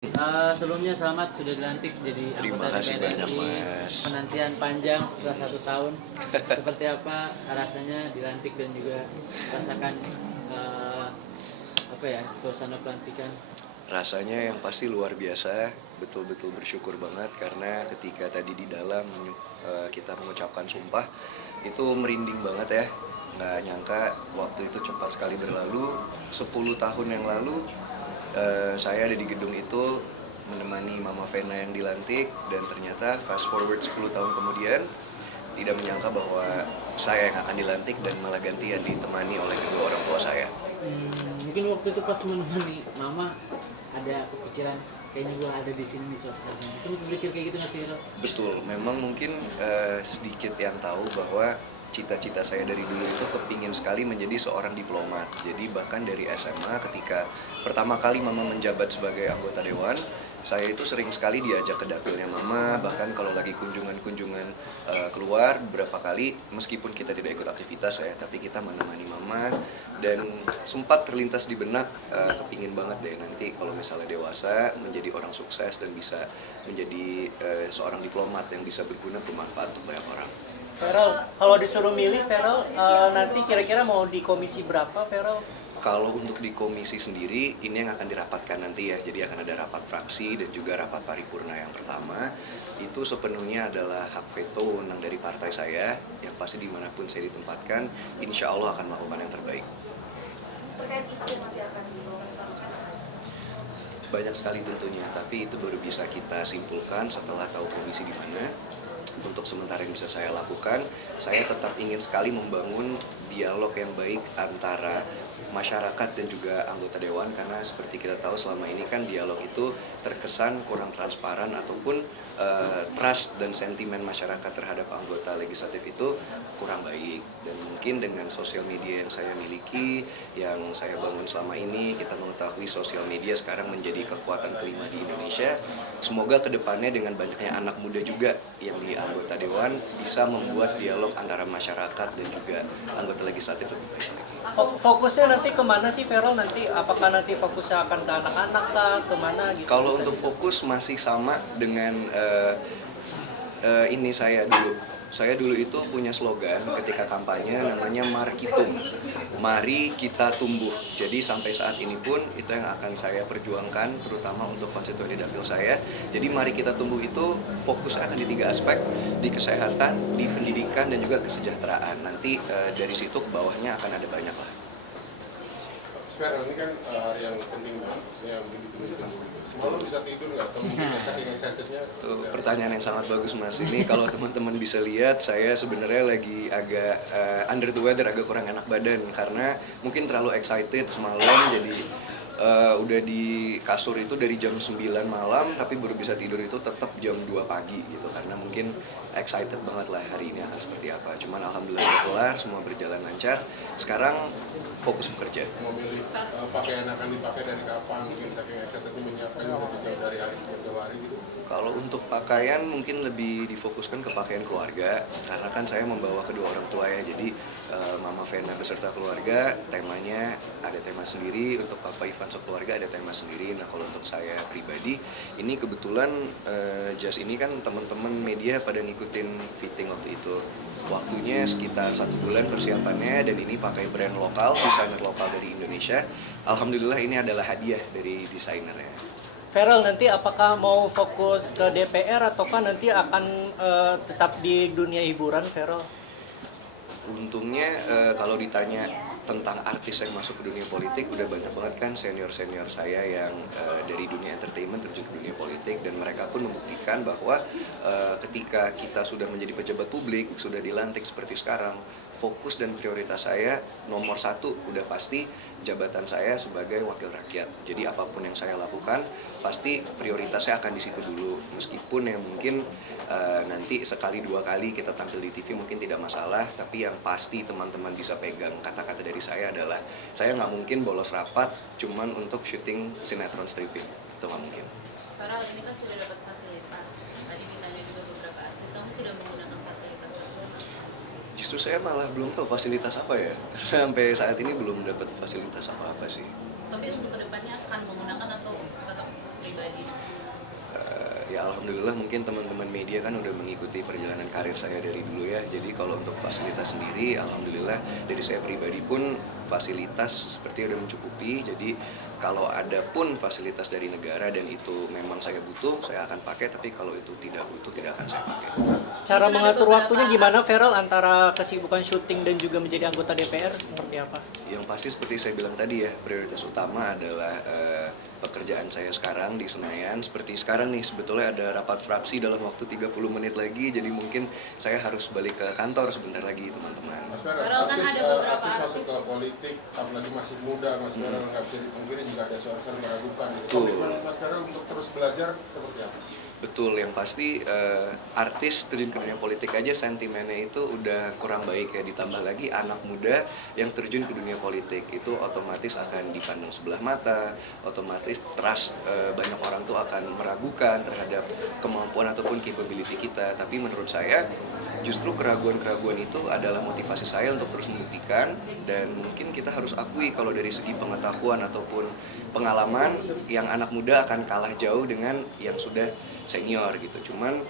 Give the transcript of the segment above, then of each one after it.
Sebelumnya selamat sudah dilantik jadi Terima anggota kasih DPR banyak, RI. Mas. Penantian panjang setelah 1 tahun. Seperti apa rasanya dilantik dan juga rasakan eh, apa ya suasana pelantikan? Rasanya yang pasti luar biasa, betul-betul bersyukur banget karena ketika tadi di dalam kita mengucapkan sumpah, itu merinding banget ya. Nggak nyangka waktu itu cepat sekali berlalu, 10 tahun yang lalu saya ada di gedung itu menemani Mama Vena yang dilantik, dan ternyata fast forward 10 tahun kemudian tidak menyangka bahwa saya yang akan dilantik dan malah gantian ditemani oleh kedua orang tua saya. Mungkin waktu itu pas menemani mama ada kepikiran kayaknya gua ada di sini nih suatu saat nanti. Sempat berpikir kayak gitu nggak sih lo? Betul, memang mungkin sedikit yang tahu bahwa cita-cita saya dari dulu itu kepingin sekali menjadi seorang diplomat. Jadi bahkan dari SMA ketika pertama kali Mama menjabat sebagai anggota dewan, saya itu sering sekali diajak ke dapilnya Mama. Bahkan kalau lagi kunjungan-kunjungan keluar beberapa kali, meskipun kita tidak ikut aktivitas ya, tapi kita menemani Mama. Dan sempat terlintas di benak, kepingin banget deh nanti kalau misalnya dewasa menjadi orang sukses dan bisa menjadi seorang diplomat yang bisa berguna bermanfaat untuk banyak orang. Feral, kalau disuruh milih, Feral nanti kira-kira mau di komisi berapa, Feral? Kalau untuk di komisi sendiri, ini yang akan dirapatkan nanti ya. Jadi akan ada rapat fraksi dan juga rapat paripurna yang pertama. Itu sepenuhnya adalah hak veto wewenang dari partai saya, yang pasti dimanapun saya ditempatkan, insya Allah akan melakukan yang terbaik. Terkait isu yang nanti akan dilontarkan. Banyak sekali tentunya, tapi itu baru bisa kita simpulkan setelah tahu komisi di mana. Untuk sementara yang bisa saya lakukan, saya tetap ingin sekali membangun dialog yang baik antara masyarakat dan juga anggota dewan, karena seperti kita tahu selama ini kan dialog itu terkesan kurang transparan ataupun trust dan sentimen masyarakat terhadap anggota legislatif itu kurang baik. Dan mungkin dengan sosial media yang saya miliki, yang saya bangun selama ini, kita mengetahui sosial media sekarang menjadi kekuatan kelima di Indonesia. Semoga kedepannya dengan banyaknya anak muda juga yang di anggota dewan bisa membuat dialog antara masyarakat dan juga anggota legislatif lebih baik. Fokusnya nanti kemana sih, Feral? Nanti apakah nanti fokusnya akan ke anak-anak kah, kemana gitu? Kalau untuk fokus masih sama dengan ini saya dulu itu punya slogan ketika kampanye namanya Markitum, mari kita tumbuh. Jadi sampai saat ini pun itu yang akan saya perjuangkan, terutama untuk konstituen di dapil saya. Jadi mari kita tumbuh itu fokusnya akan di 3 aspek, di kesehatan, di pendidikan, dan juga kesejahteraan. Nanti dari situ ke bawahnya akan ada banyak lah. Sekarang ini kan hari yang penting banget, maksudnya yang ditunggu-tunggu. Semalam bisa tidur nggak? Atau mungkin saking excitednya? Itu pertanyaan yang sangat bagus, Mas. Ini kalau teman-teman bisa lihat, saya sebenarnya lagi agak under the weather, agak kurang enak badan karena mungkin terlalu excited semalam. Jadi udah di kasur itu dari jam 9 malam, tapi baru bisa tidur itu tetap jam 2 pagi gitu, karena mungkin excited banget lah hari ini akan seperti apa. Cuman alhamdulillah kelar, semua berjalan lancar. Sekarang fokus bekerja. Mau milih pakaian akan dipakai dari kapan? Mungkin saking excitednya menyiapkan udah sejauh dari hari ke hari gitu. Kalau untuk pakaian mungkin lebih difokuskan ke pakaian keluarga, karena kan saya membawa kedua orang tua ya. Jadi Mama Vena beserta keluarga, temanya ada tema sendiri. Untuk Papa Ivan sekeluarga ada tema sendiri. Nah kalau untuk saya pribadi, ini kebetulan jas ini kan teman-teman media pada ngikutin fitting waktu itu. Waktunya sekitar 1 bulan persiapannya, dan ini pakai brand lokal, desainer lokal dari Indonesia. Alhamdulillah ini adalah hadiah dari desainernya. Feral, nanti apakah mau fokus ke DPR ataukah nanti akan tetap di dunia hiburan, Feral? Untungnya kalau ditanya tentang artis yang masuk ke dunia politik, udah banyak banget kan senior-senior saya yang dari dunia entertainment terjun ke dunia politik, dan mereka pun membuktikan bahwa ketika kita sudah menjadi pejabat publik, sudah dilantik seperti sekarang, fokus dan prioritas saya nomor 1 udah pasti jabatan saya sebagai wakil rakyat. Jadi apapun yang saya lakukan pasti prioritasnya akan di situ dulu. Meskipun yang mungkin nanti sekali 2 kali kita tampil di TV mungkin tidak masalah, tapi yang pasti teman-teman bisa pegang kata-kata dari saya adalah saya nggak mungkin bolos rapat cuman untuk syuting sinetron stripping. Itu nggak mungkin. Farel, ini kan sudah dapat fasilitas. Tadi ditanya juga beberapa artis, kamu sudah menggunakan fasilitas tersebut? Justru saya malah belum tahu fasilitas apa ya. Karena sampai saat ini belum dapat fasilitas apa-apa sih. Tapi untuk kedepannya akan menggunakan atau tetap pribadi? Ya alhamdulillah mungkin teman-teman media kan udah mengikuti perjalanan karir saya dari dulu ya. Jadi kalau untuk fasilitas sendiri alhamdulillah dari saya pribadi pun fasilitas seperti udah mencukupi. Jadi kalau ada pun fasilitas dari negara dan itu memang saya butuh, saya akan pakai. Tapi kalau itu tidak butuh, tidak akan saya pakai. Cara Itu mengatur ada waktunya beberapa- gimana, Feral, antara kesibukan syuting dan juga menjadi anggota DPR seperti apa? Yang pasti seperti saya bilang tadi ya, prioritas utama adalah pekerjaan saya sekarang di Senayan. Seperti sekarang nih, sebetulnya ada rapat fraksi dalam waktu 30 menit lagi, jadi mungkin saya harus balik ke kantor sebentar lagi, teman-teman. Mas Vera, Padahal kan ada beberapa artis masuk artis. ke politik, apalagi masih muda, Mas Vera nggak bisa dipungkiri juga ada suara-suara meragukan. Gitu. Betul. Komitmen Mas Vera untuk terus belajar seperti apa? Betul, yang pasti artis terjun ke dunia politik aja sentimennya itu udah kurang baik ya, ditambah lagi anak muda yang terjun ke dunia politik itu otomatis akan dipandang sebelah mata, otomatis trust banyak orang tuh akan meragukan terhadap kemampuan ataupun capability kita. Tapi menurut saya justru keraguan-keraguan itu adalah motivasi saya untuk terus membuktikan, dan mungkin kita harus akui kalau dari segi pengetahuan ataupun pengalaman yang anak muda akan kalah jauh dengan yang sudah senior gitu. Cuman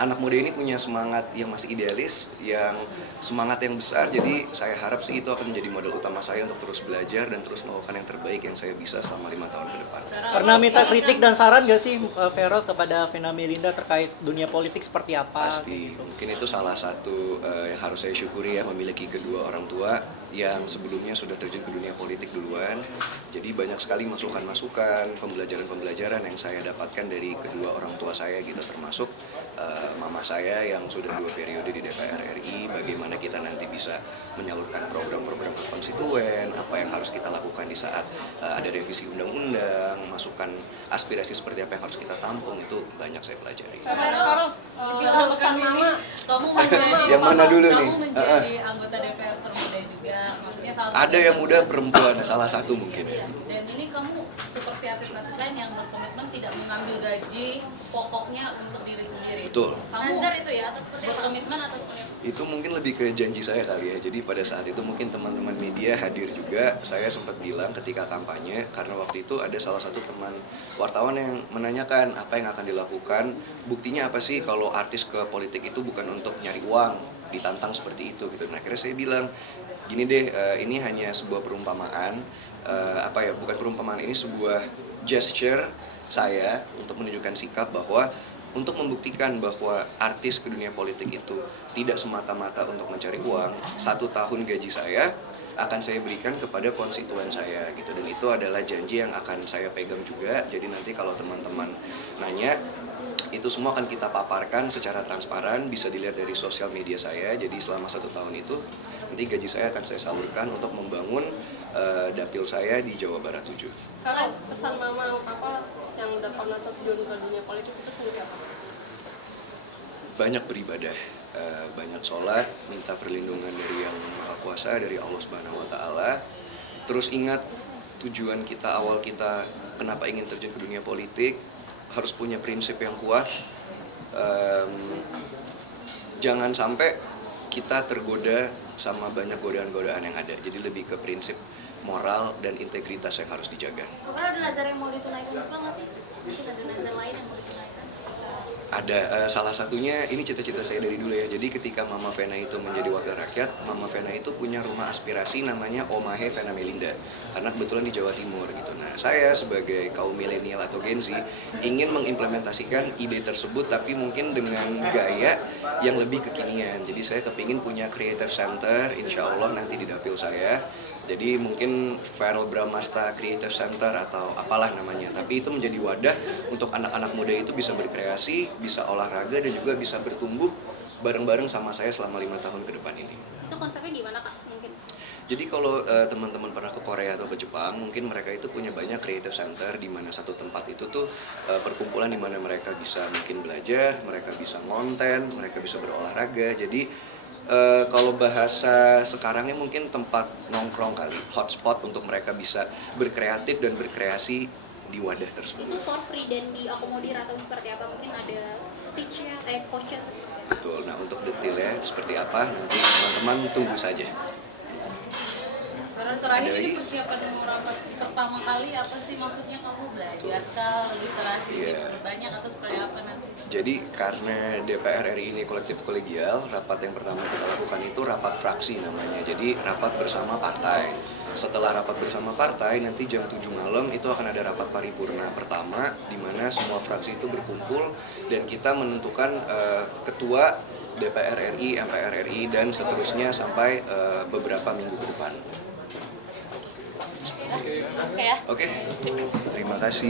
anak muda ini punya semangat yang masih idealis, yang semangat yang besar, jadi saya harap sih itu akan menjadi modal utama saya untuk terus belajar dan terus melakukan yang terbaik yang saya bisa selama 5 tahun ke depan. Pernah minta kritik dan saran gak sih, Feral, kepada Vena Melinda terkait dunia politik seperti apa? Pasti, mungkin itu salah satu yang harus saya syukuri ya, memiliki kedua orang tua yang sebelumnya sudah terjun ke dunia politik duluan. Jadi banyak sekali masukan-masukan, pembelajaran-pembelajaran yang saya dapatkan dari kedua orang tua saya gitu, termasuk mama saya yang sudah 2 periode di DPR RI, bagaimana kita nanti bisa menyalurkan program-program ke konstituen, apa yang harus kita lakukan di saat ada revisi undang-undang, masukan aspirasi seperti apa yang harus kita tampung, itu banyak saya pelajari. Dibilang pesan mama. kamu menjadi Yang mana dulu nih? Kamu menjadi anggota DPR termuda juga, maksudnya salah satu Ada yang muda, perempuan, salah satu mungkin. Dan ini kamu seperti artis-artis lain yang berkomitmen tidak mengambil gaji pokoknya untuk diri sendiri. Betul. Kamu Nazar itu ya, atau seperti apa? berkomitmen atau seperti apa? Itu mungkin lebih ke janji saya kali ya. Jadi pada saat itu mungkin teman-teman media hadir juga. Saya sempat bilang ketika kampanye, karena waktu itu ada salah satu teman wartawan yang menanyakan apa yang akan dilakukan. Buktinya apa sih kalau artis ke politik itu bukan untuk nyari uang, ditantang seperti itu gitu. Nah akhirnya saya bilang, gini deh, ini hanya sebuah perumpamaan. Bukan perumpamaan, ini sebuah gesture saya untuk menunjukkan sikap bahwa untuk membuktikan bahwa artis ke dunia politik itu tidak semata-mata untuk mencari uang. 1 tahun gaji saya akan saya berikan kepada konstituen saya gitu, dan itu adalah janji yang akan saya pegang juga. Jadi nanti kalau teman-teman nanya, itu semua akan kita paparkan secara transparan, bisa dilihat dari sosial media saya. Jadi selama 1 tahun itu nanti gaji saya akan saya salurkan untuk membangun dapil saya di Jawa Barat 7. Kalau pesan mama apa yang udah pernah terjun ke dunia politik itu sendiri apa? Banyak beribadah, banyak sholat, minta perlindungan dari Yang Maha Kuasa, dari Allah Subhanahu wa Ta'ala. Terus ingat tujuan kita, awal kita kenapa ingin terjun ke dunia politik, harus punya prinsip yang kuat. Jangan sampai kita tergoda sama banyak godaan-godaan yang ada. Jadi lebih ke prinsip moral dan integritas yang harus dijaga. Kemarin ada nazar yang mau ditunaikan juga nggak sih? Mungkin ada nazar lain yang mau ditunaikan? Ada salah satunya, ini cita-cita saya dari dulu ya. Jadi ketika Mama Vena itu menjadi wakil rakyat, Mama Vena itu punya rumah aspirasi namanya Omahe Vena Melinda, karena kebetulan di Jawa Timur gitu. Nah saya sebagai kaum milenial atau Gen Z ingin mengimplementasikan ide tersebut, tapi mungkin dengan gaya yang lebih kekinian. Jadi saya kepingin punya creative center, insya Allah nanti di dapil saya. Jadi mungkin Feral Bramasta Creative Center atau apalah namanya. Tapi itu menjadi wadah untuk anak-anak muda itu bisa berkreasi, bisa olahraga, dan juga bisa bertumbuh bareng-bareng sama saya selama 5 tahun ke depan ini. Itu konsepnya gimana Kak? Mungkin Jadi kalau teman-teman pernah ke Korea atau ke Jepang, mungkin mereka itu punya banyak creative center di mana satu tempat itu tuh perkumpulan di mana mereka bisa mungkin belajar, mereka bisa ngonten, mereka bisa berolahraga. Jadi kalau bahasa sekarangnya mungkin tempat nongkrong kali, hotspot untuk mereka bisa berkreatif dan berkreasi di wadah tersebut. itu for free dan diakomodir atau seperti apa? Mungkin ada teach-nya, coach-nya atau seperti apa? Betul, nah untuk detailnya seperti apa nanti teman-teman tunggu saja. Terakhir Ada ini lagi? persiapan mau rapat pertama kali apa sih maksudnya, kamu belajar kah, literasi Iya. berbanyak atau seperti apa nanti? Jadi karena DPR RI ini kolektif kolegial, rapat yang pertama kita lakukan itu rapat fraksi namanya. Jadi rapat bersama partai. Setelah rapat bersama partai, nanti jam 7 malam itu akan ada rapat paripurna pertama di mana semua fraksi itu berkumpul dan kita menentukan ketua DPR RI, MPR RI dan seterusnya sampai beberapa minggu ke depan. Oke ya. Oke, terima kasih.